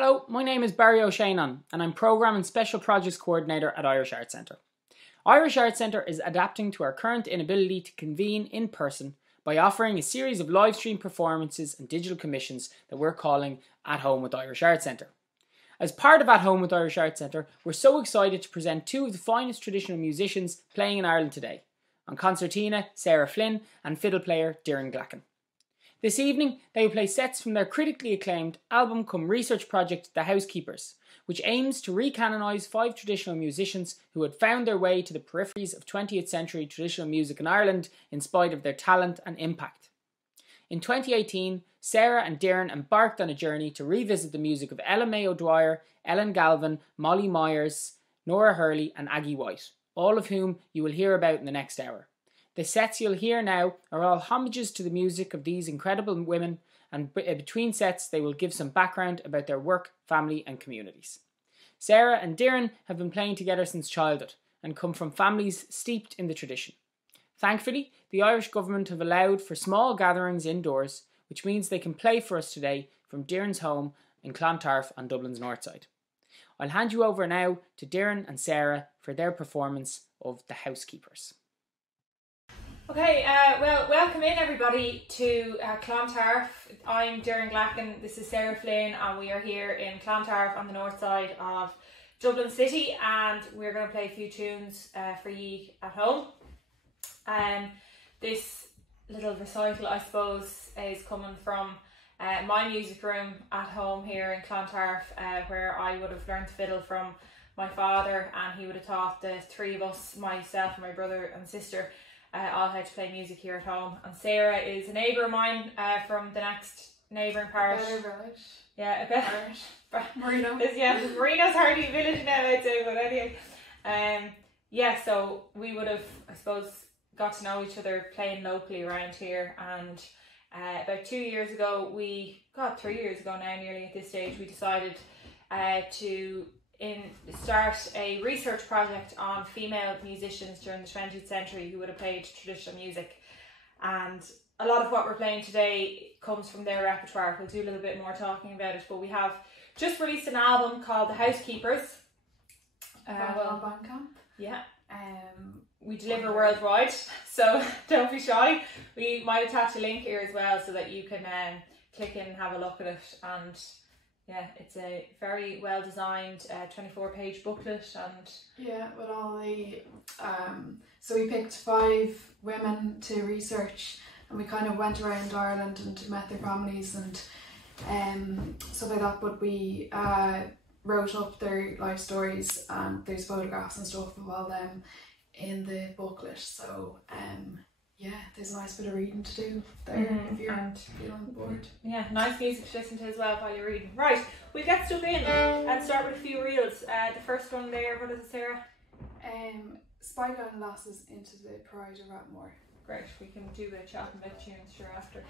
Hello, my name is Barry O'Shainan and I'm Programme and Special Projects Coordinator at Irish Arts Centre. Irish Arts Centre is adapting to our current inability to convene in person by offering a series of live stream performances and digital commissions that we're calling At Home with Irish Arts Centre. As part of At Home with Irish Arts Centre, we're so excited to present two of the finest traditional musicians playing in Ireland today. On concertina, Sarah Flynn, and fiddle player Doireann Glackin. This evening, they will play sets from their critically acclaimed album-cum-research project The Housekeepers, which aims to recanonise 5 traditional musicians who had found their way to the peripheries of 20th century traditional music in Ireland in spite of their talent and impact. In 2018, Sarah and Doireann embarked on a journey to revisit the music of Mae O'Dwyer, Galvin, Mollie Myers, Nora Hurley and Aggie Whyte, all of whom you will hear about in the next hour. The sets you'll hear now are all homages to the music of these incredible women, and between sets they will give some background about their work, family and communities. Sarah and Doireann have been playing together since childhood and come from families steeped in the tradition. Thankfully, the Irish government have allowed for small gatherings indoors, which means they can play for us today from Doireann's home in Clontarf on Dublin's north side. I'll hand you over now to Doireann and Sarah for their performance of The Housekeepers. Okay, well, welcome in everybody to Clontarf. I'm Doireann Glackin, this is Sarah Flynn, and we are here in Clontarf on the north side of Dublin City, and we're going to play a few tunes for ye at home. This little recital, I suppose, is coming from my music room at home here in Clontarf, where I would have learned fiddle from my father, and he would have taught the three of us, myself and my brother and sister, all how to play music here at home. And Sarah is a neighbour of mine from the next neighbouring parish. Village. Yeah, a parish. Marino. Yeah, Marino's hardly a village now, I'd say, but anyway. Yeah, so we would have, I suppose, got to know each other playing locally around here, and about 3 years ago now nearly at this stage, we decided to start a research project on female musicians during the 20th century who would have played traditional music, and a lot of what we're playing today comes from their repertoire. We'll do a little bit more talking about it, but we have just released an album called The Housekeepers. On Bandcamp. Yeah. We deliver worldwide, so don't be shy. We might attach a link here as well so that you can click in and have a look at it. And yeah, it's a very well designed 24-page booklet, and yeah, with all the so we picked 5 women to research, and we kind of went around Ireland and met their families and stuff like that, but we wrote up their life stories, and there's photographs and stuff of all them in the booklet. So yeah, there's a nice bit of reading to do there if you're feeling bored. Yeah, nice music to listen to as well while you're reading. Right, we'll get stuck in and start with a few reels. The first one there, what is it, Sarah? Spydown Lasses into the Pride of Ratmore. Great, we can do a chat and bit tunes sure after.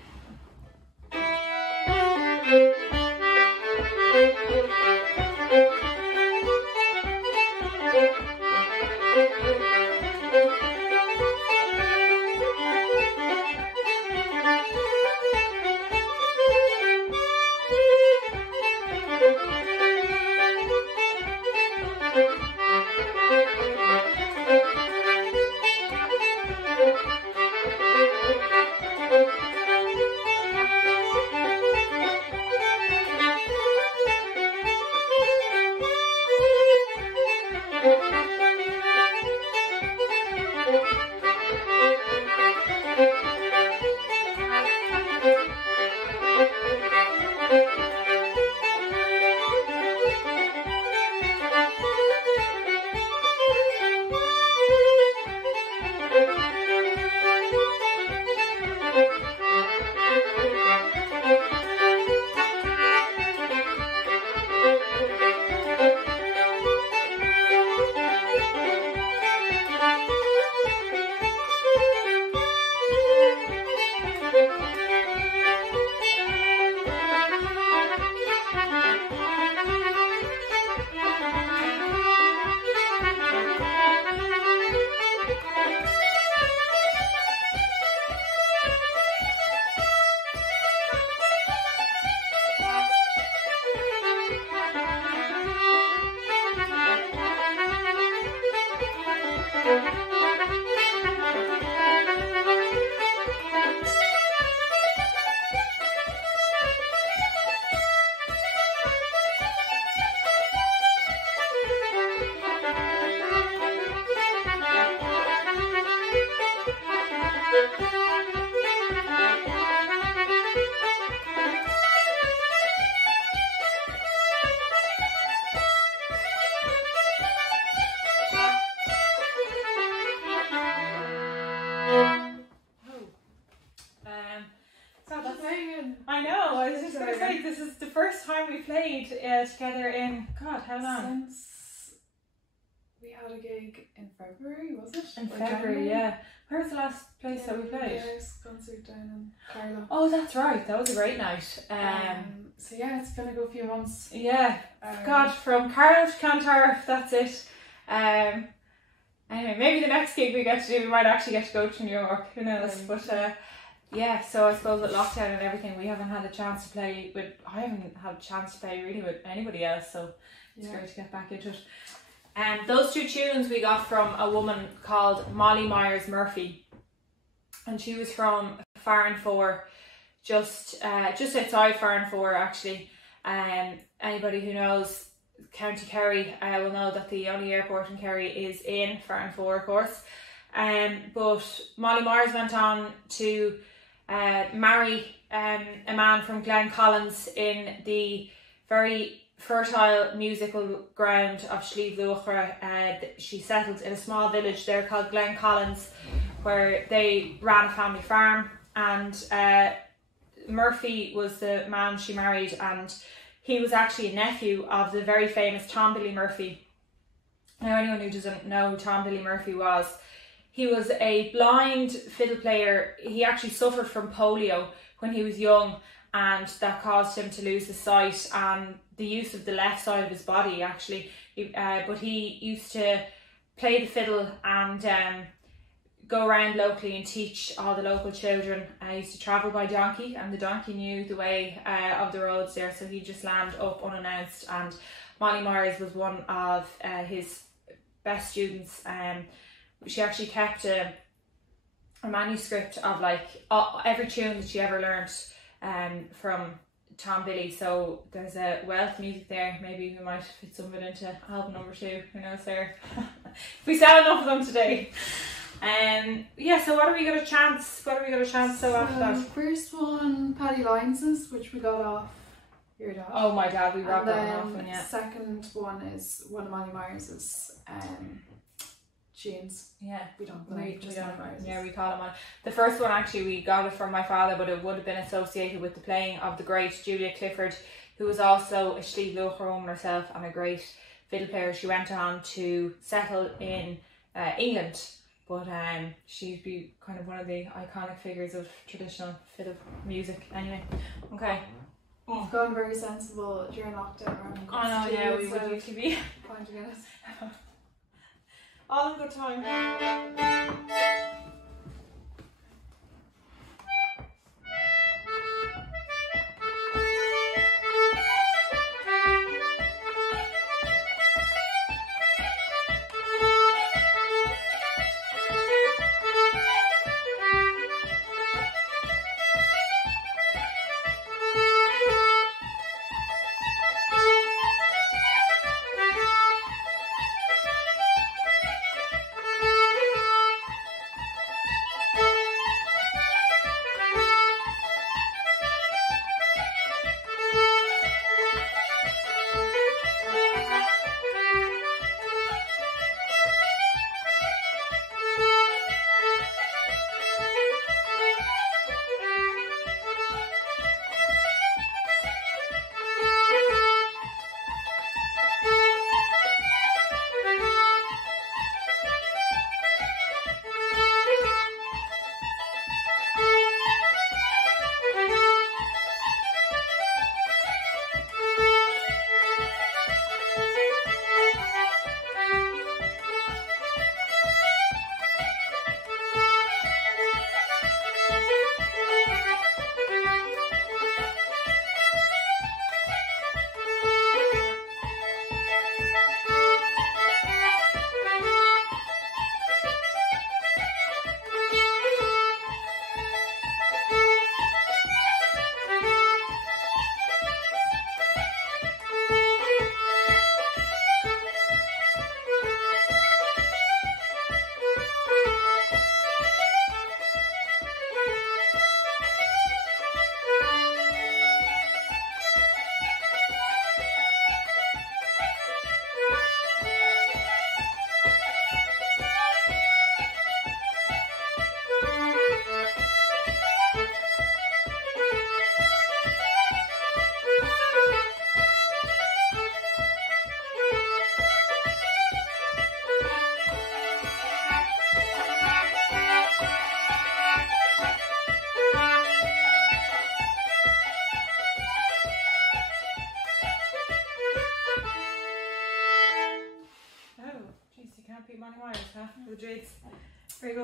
So that's Megan. I know. I was just going to say this is the first time we played together in God, how long? Since we had a gig in February, was it? In Or February, January? yeah. Where's the last place that we played? There's concert down in Carlow. Oh, that's right. That was a great night. So yeah, it's gonna go a few months. Yeah. God, from Carlow to Cantar, that's it. Anyway, maybe the next gig we get to do, we might actually get to go to New York. Who knows? But yeah. So I suppose with lockdown and everything, we haven't had a chance to play with. I haven't had a chance to play really with anybody else. So it's great to get back into it. And those two tunes we got from a woman called Mollie Myers Murphy, and she was from Farranfore, just outside Farranfore actually. Anybody who knows County Kerry will know that the only airport in Kerry is in Farranfore, of course. But Mollie Myers went on to marry a man from Glencollins in the very fertile musical ground of Slieve Luachra. She settled in a small village there called Glencollins, where they ran a family farm, and Murphy was the man she married, and he was actually a nephew of the very famous Tom Billy Murphy. Now, anyone who doesn't know who Tom Billy Murphy was, he was a blind fiddle player. He actually suffered from polio when he was young, and that caused him to lose his sight and the use of the left side of his body actually. But he used to play the fiddle and go around locally and teach all the local children. I used to travel by donkey, and the donkey knew the way of the roads there, so he'd just land up unannounced. And Mollie Myers was one of his best students. She actually kept a manuscript of like every tune that she ever learnt from Tom Billy, so there's a wealth of music there. Maybe we might fit some of it into album number 2, who knows there. If we sell enough of them today. Yeah, so what are we got a chance? So after that? First one, Paddy Lyons's, which we got off your dad. Oh my God, we rocked that one off one, yeah. Second one is one of Mollie Myers's tunes. Yeah, we don't Mollie Myers. Yeah, we call it one. The first one actually we got it from my father, but it would have been associated with the playing of the great Julia Clifford, who was also a Slieve Luachra woman herself and a great fiddle player. She went on to settle in England, but she'd be kind of one of the iconic figures of traditional fiddle music. Anyway, okay. We've gone very sensible during lockdown. Oh no, yeah, we would usually be pointing at us. all in good time.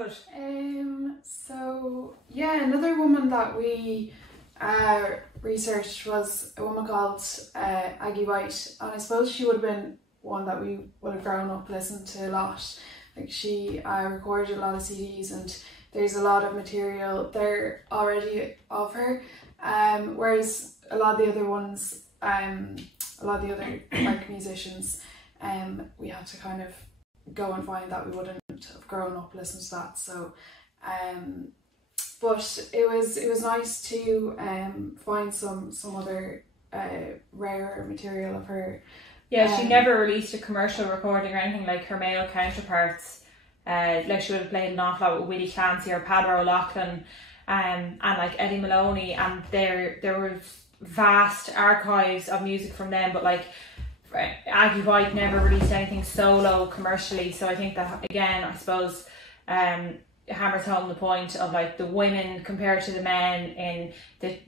good. So yeah, another woman that we researched was a woman called Aggie Whyte, and I suppose she would have been one that we would have grown up listening to a lot. Like she recorded a lot of CDs, and there's a lot of material there already of her. Whereas a lot of the other ones, a lot of the other like musicians, we had to kind of go and find that we wouldn't have grown up listening to that. So, but it was nice to find some other rare material of her. Yeah, she never released a commercial recording or anything like her male counterparts. Like she would have played an awful lot with Willie Clancy or Padre O'Loughlin, and like Eddie Maloney, and there was vast archives of music from them, but like Aggie Whyte never released anything solo commercially. So I think that again, I suppose, hammers home the point of like the women compared to the men in the,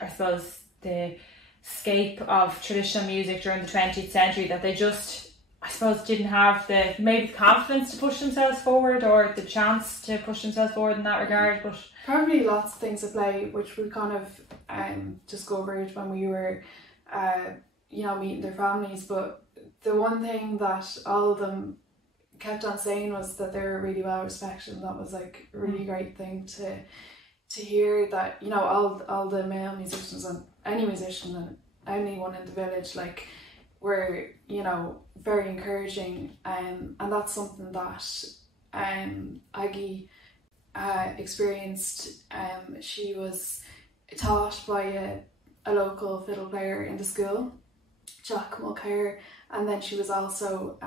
I suppose, the scape of traditional music during the 20th century, that they just, I suppose, didn't have the maybe the confidence to push themselves forward or the chance to push themselves forward in that regard. But probably lots of things at play, which we kind of discovered when we were meeting their families. But the one thing that all of them kept on saying was that they were really well respected, and that was like a really great thing to hear, that, you know, all the male musicians and any musician and anyone in the village like were, you know, very encouraging, and that's something that Aggie experienced. She was taught by a local fiddle player in the school, Jack Mulcair, and then she was also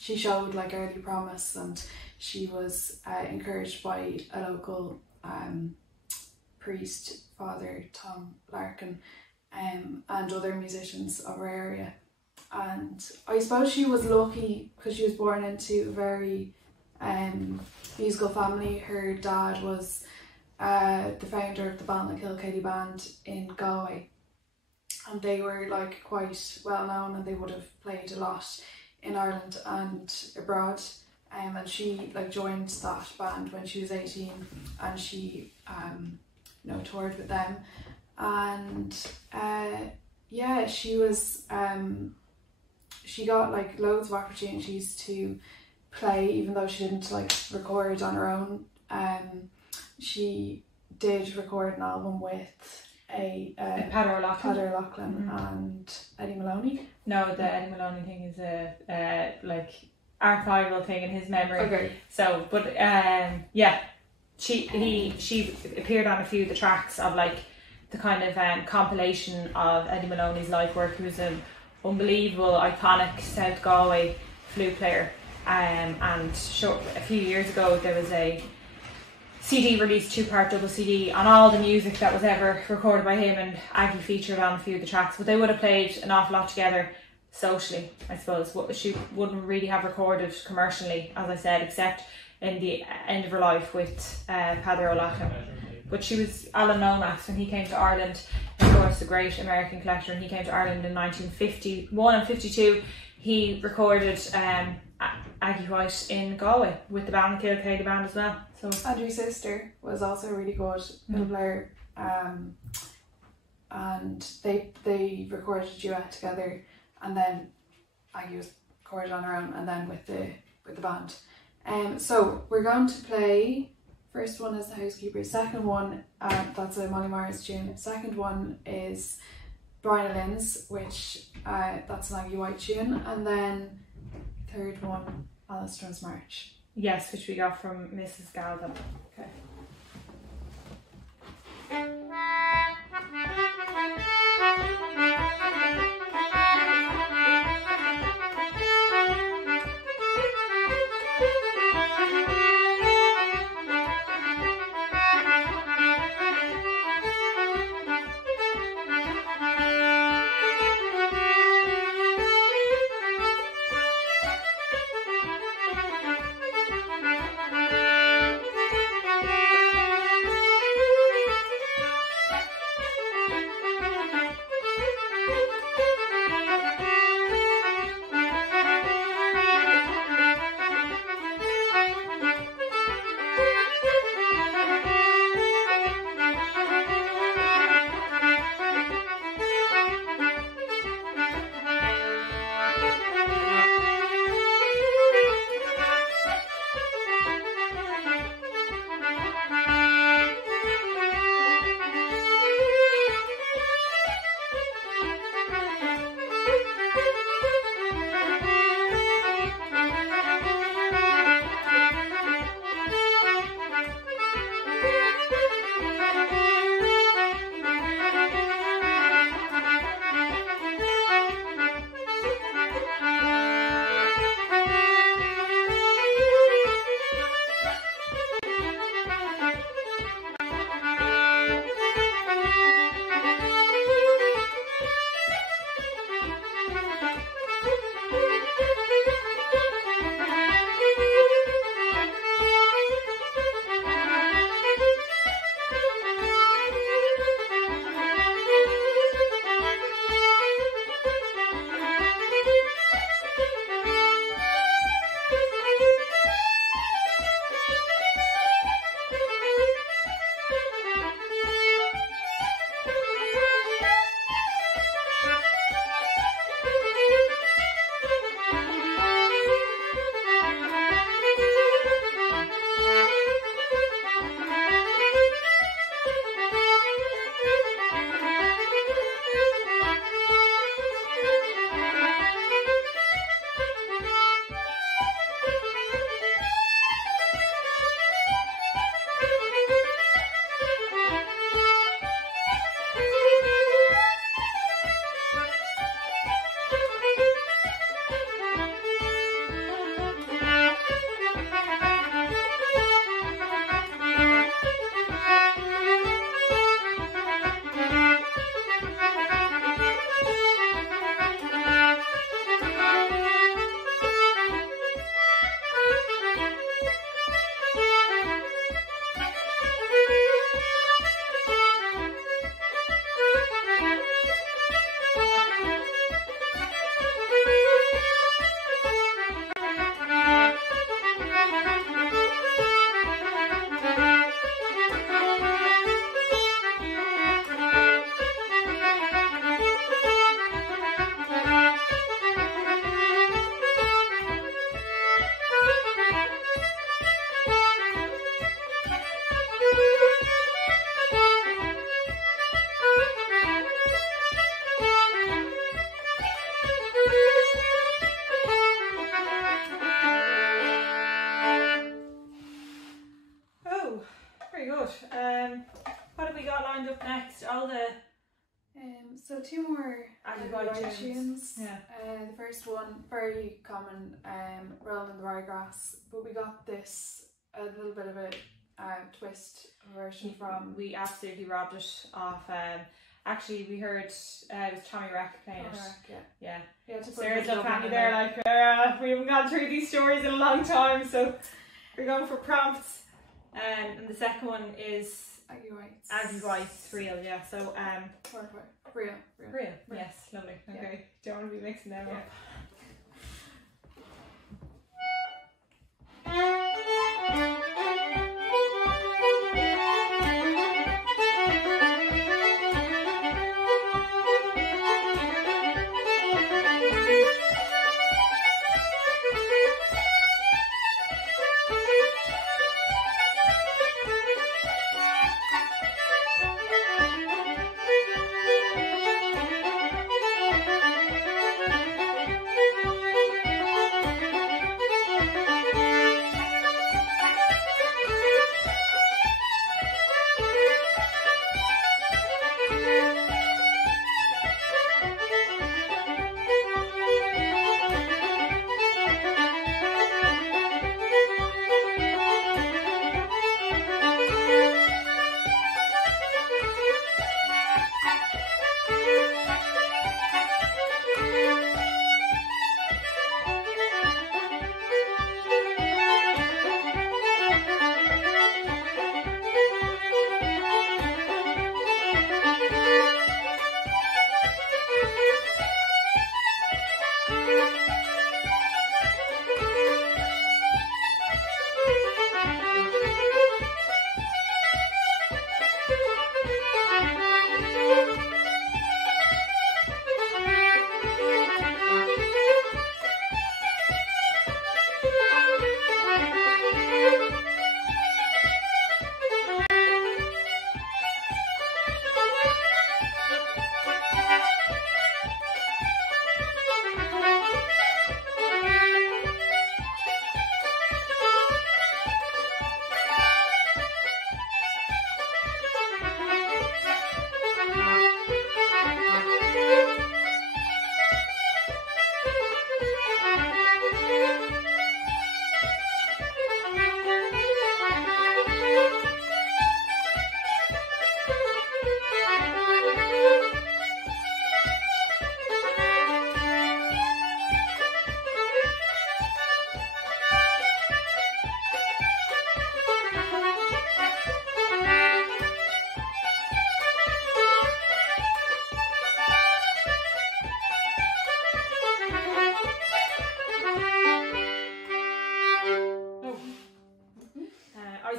she showed like early promise, and she was encouraged by a local priest, Father Tom Larkin, and other musicians of our area. And I suppose she was lucky because she was born into a very musical family. Her dad was the founder of the Ballinakilkady band in Galway, and they were like quite well known, and they would have played a lot in Ireland and abroad. And she like joined that band when she was 18, and she toured with them. And she was she got like loads of opportunities to play, even though she didn't like record on her own. She did record an album with Padre O'Loughlin and Eddie Maloney. No, the Eddie Maloney thing is a like archival thing in his memory. Okay. So, but she appeared on a few of the tracks of like the kind of compilation of Eddie Maloney's life work. He was an unbelievable, iconic South Galway flute player. And a few years ago there was a CD released, 2-part double CD, on all the music that was ever recorded by him, and Aggie featured on a few of the tracks. But they would have played an awful lot together socially, I suppose. She wouldn't really have recorded commercially, as I said, except in the end of her life with Padre O'Loughlin. But she was Alan Lomax when he came to Ireland, of course, the great American collector, and he came to Ireland in 1951 and 52. He recorded Aggie Whyte in Galway with the Ballinakilkady band as well. So Andrew's sister was also a really good fiddle player, and they recorded a duet together, and then Aggie was recorded on her own, and then with the band. So we're going to play. First one is the Housekeepers. Second one, that's a Mollie Myers tune. Second one is Brian Lynn's, which that's an Aggie Whyte tune, and then third one, Alistair's March. Yes, which we got from Mrs. Galvin. Okay. got lined up next? All the so two more Aggie Whyte Whyte tunes. Yeah. The first one, very common, Rolled in the Ryegrass, but we got this a little bit of a twist version from. We absolutely robbed it off. Actually, we heard it was Tommy Rack playing it. Yeah. Sarah's looking at me there like, we haven't gone through these stories in a long time, so we're going for prompts. And the second one is Aggie Whyte. Aggie Whyte, real, yeah. So real. Yes, lovely. Okay, don't want to be mixing them up.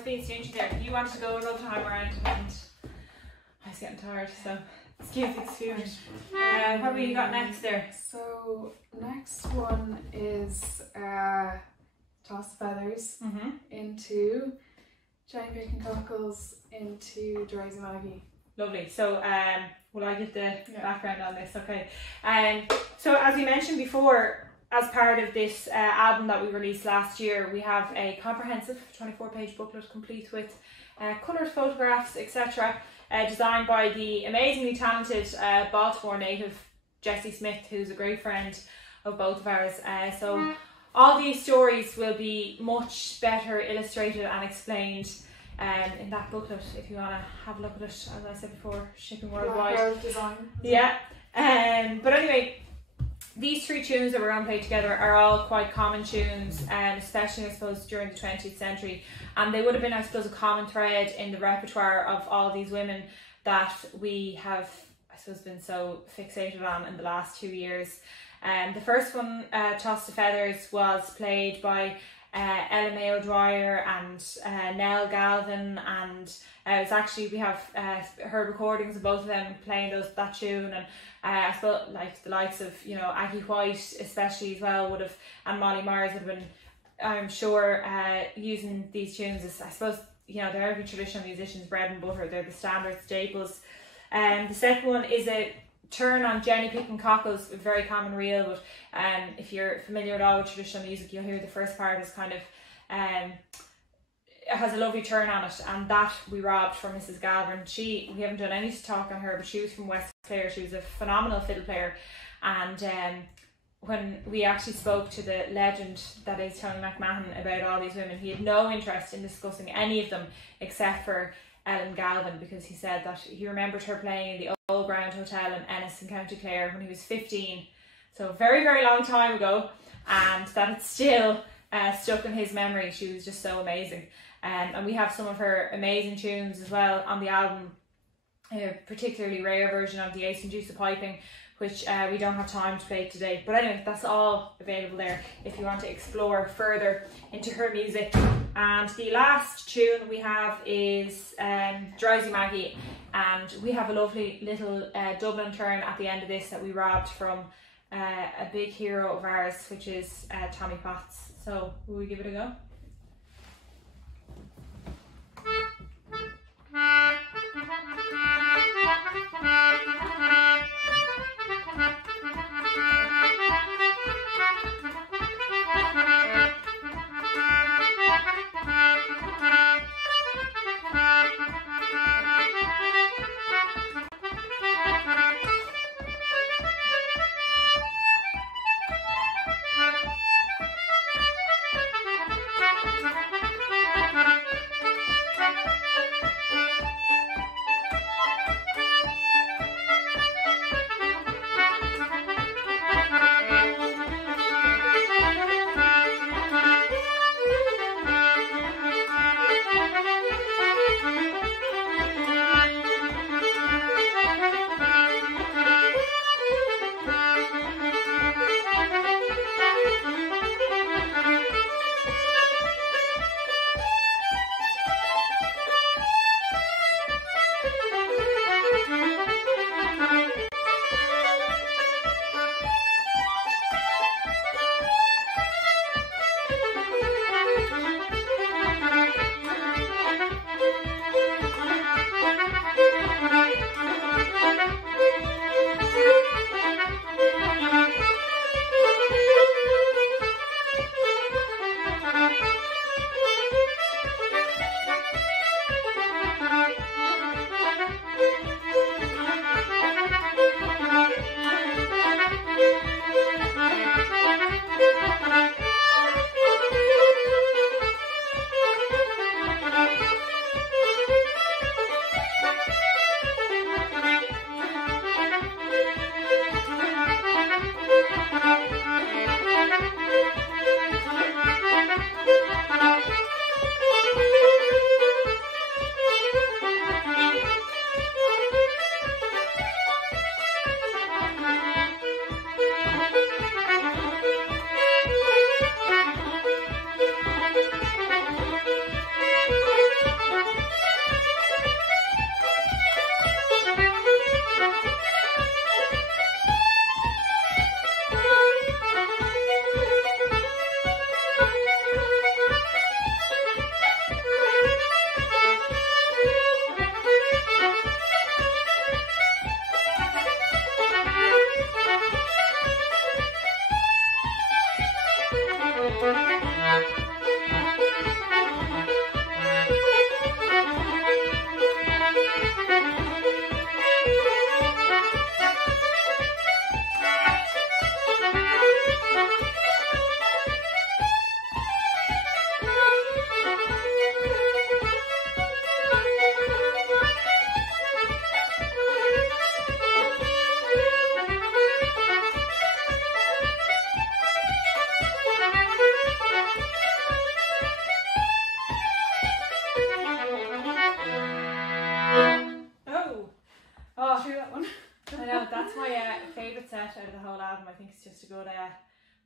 Being stingy there. You wanted to go another time around and I was getting tired, so excuse. What have you got next there? So next one is Toss Feathers into Giant Picking Cockles into Drowsy Maggie. Lovely. So will I get the background on this? Okay. So as we mentioned before, as part of this album that we released last year, we have a comprehensive 24-page booklet complete with coloured photographs, etc., designed by the amazingly talented Baltimore native Jessie Smith, who's a great friend of both of ours. So all these stories will be much better illustrated and explained in that booklet if you want to have a look at it. As I said before, shipping worldwide. Design. Yeah. But anyway, these three tunes that we're going to play together are all quite common tunes, especially I suppose during the 20th century, and they would have been, I suppose, a common thread in the repertoire of all these women that we have, I suppose, been so fixated on in the last 2 years. The first one, Toss the Feathers, was played by Mae O'Dwyer and Nell Galvin, and it's actually, we have heard recordings of both of them playing that tune, and I felt like the likes of, you know, Aggie Whyte especially as well would have, and Mollie Myers would have been, I'm sure, using these tunes as, I suppose, you know, they're every traditional musician's bread and butter. They're the standard staples. The second one is a turn on Jenny Picking Cockles, a very common reel, but if you're familiar at all with traditional music, you'll hear the first part is kind of has a lovely turn on it, and that we robbed from Mrs. Galvin. We haven't done any talk on her, but she was from West Clare. She was a phenomenal fiddle player, and when we actually spoke to the legend that is Tony McMahon about all these women, he had no interest in discussing any of them except for Ellen Galvin, because he said that he remembered her playing in the Old Ground Hotel in Ennis in County Clare when he was 15, so a very, very long time ago, and that it's still stuck in his memory. She was just so amazing. And we have some of her amazing tunes as well on the album, a particularly rare version of the Ace and Juice of Piping, which we don't have time to play today. But anyway, that's all available there if you want to explore further into her music. And the last tune we have is Drowsy Maggie, and we have a lovely little Dublin turn at the end of this that we robbed from a big hero of ours, which is Tommy Potts. So will we give it a go?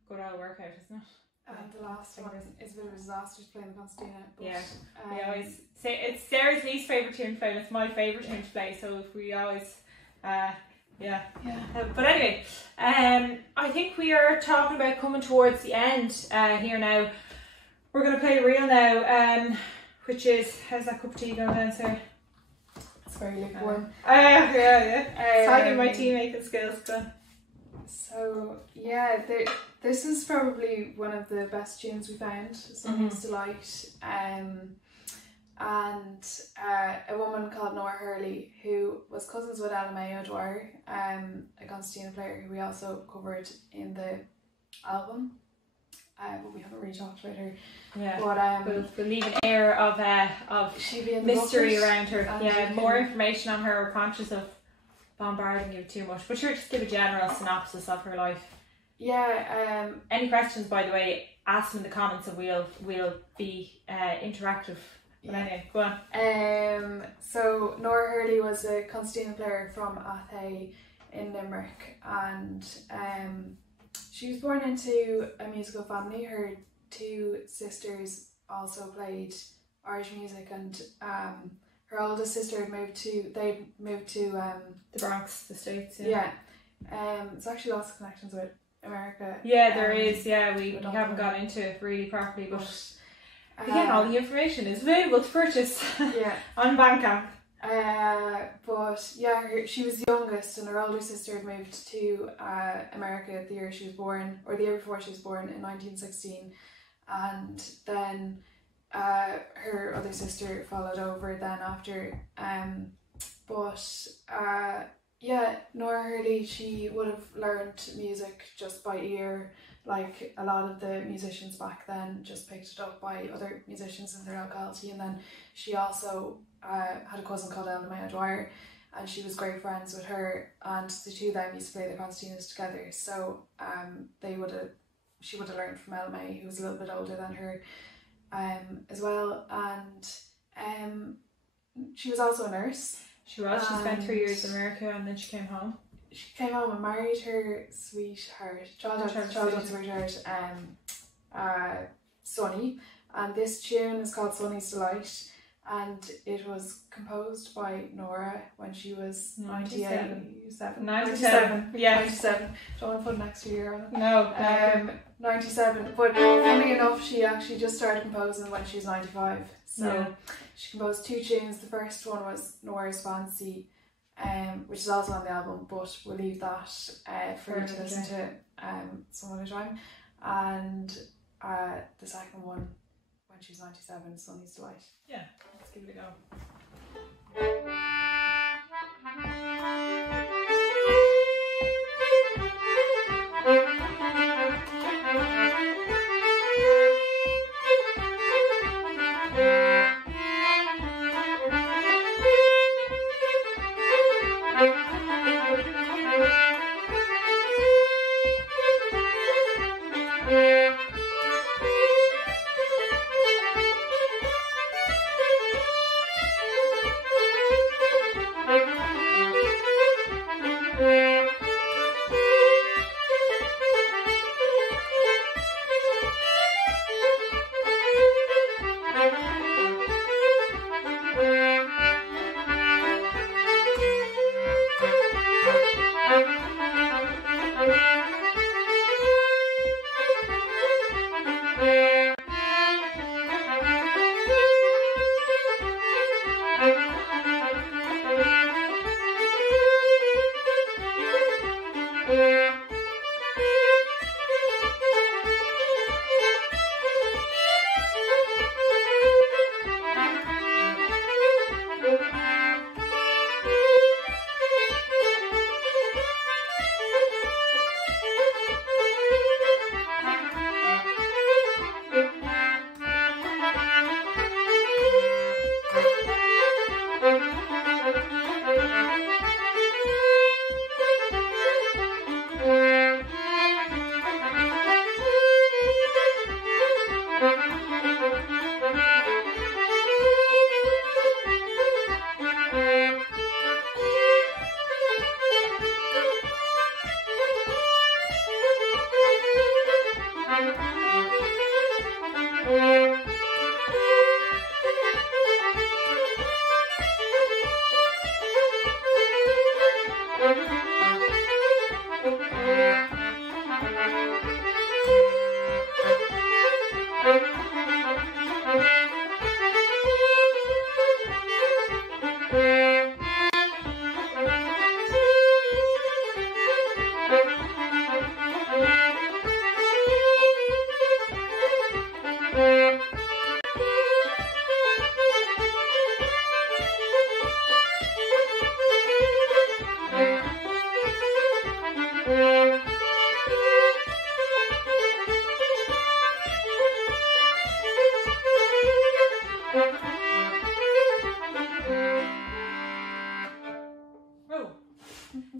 Good old workout, isn't it? The last one is a bit of a disaster to play in the concertina. But, yeah, we always say it's Sarah's least favourite tune to play, and it's my favourite tune to play. So if we always, but anyway, I think we are talking about coming towards the end here now. We're going to play a reel now, which is, how's that cup of tea going down, Sarah? It's very lukewarm. Tagging my tea making skills. Go. So yeah, this is probably one of the best tunes we found. Sony's Delight. and a woman called Nora Hurley, who was cousins with Mae O'Dwyer, a concertina player who we also covered in the album. But we haven't really talked about her. Yeah, but we'll leave an air of mystery around her. More information on her. We're conscious of bombarding you too much, but sure, just give a general synopsis of her life. Yeah. Any questions, by the way, ask them in the comments, and we'll be interactive. But anyway, go on. So Nora Hurley was a concertina player from Athay in Limerick, and she was born into a musical family. Her two sisters also played Irish music, and her oldest sister had moved to the Bronx, the States. Yeah. It's actually lots of connections with America. Yeah, there is. Yeah, we haven't got into it really properly, but again, all the information is available to purchase. Yeah. On Bandcamp. But yeah, she was the youngest, and her older sister had moved to America the year she was born, or the year before she was born, in 1916, and then her other sister followed over then after. Yeah, Nora Hurley, she would have learned music just by ear, like a lot of the musicians back then just picked it up by other musicians in their locality. And then she also had a cousin called Mae O'Dwyer, and she was great friends with her, and the two of them used to play the concertinas together. So she would have learned from Mae, who was a little bit older than her as well. And she was also a nurse. She spent 3 years in America, and then she came home. She came home and married her sweetheart, childhood sweetheart, Sony. And this tune is called Sony's Delight, and it was composed by Nora when she was 97. Yeah. 97. Don't want to put an extra year on it. No. 97. But funny enough, she actually just started composing when she was 95. So she composed two tunes. The first one was Nora's Fancy, which is also on the album, but we'll leave that for you to listen to some other time. And the second one, when she's 97, Sony's Delight. Yeah, let's give it a go.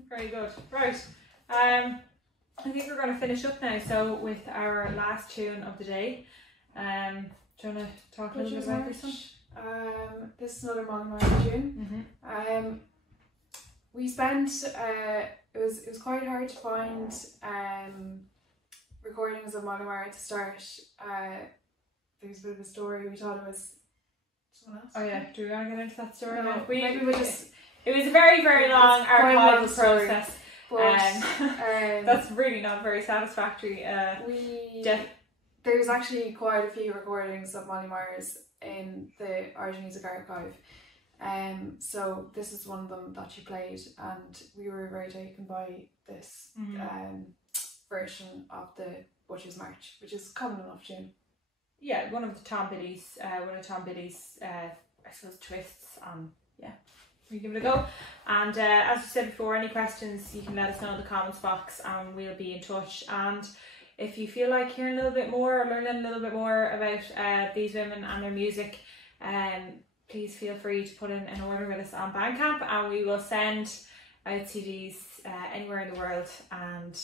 Very good. Right. I think we're going to finish up now. So with our last tune of the day. Do you want to talk a little bit about this one? This is another Mollie Myers tune. We spent it was quite hard to find recordings of Mollie Myers to start. There's a bit of a story. We thought it was someone else. Oh yeah, do we want to get into that story? No, now? maybe we just. It was a very, very long archival story, process. But, that's really not very satisfactory. There's actually quite a few recordings of Mollie Myers in the Irish Music Archive. So this is one of them that she played, and we were very taken by this version of the Butcher's March, which is a common enough tune. Yeah, one of Tom Biddy's I suppose twists on. Yeah, we give it a go. And as we said before, any questions you can let us know in the comments box, and we'll be in touch. And if you feel like hearing a little bit more or learning a little bit more about these women and their music, please feel free to put in an order with us on Bandcamp, and we will send out CDs anywhere in the world, and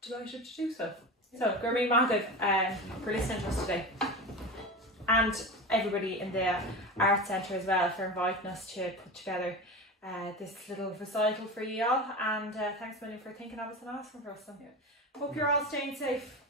delighted to do so. So, Gurmeen Mahadev for listening to us today, and everybody in the Art Centre as well for inviting us to put together this little recital for you all, and thanks a million for thinking of us and asking for us. Hope you're all staying safe.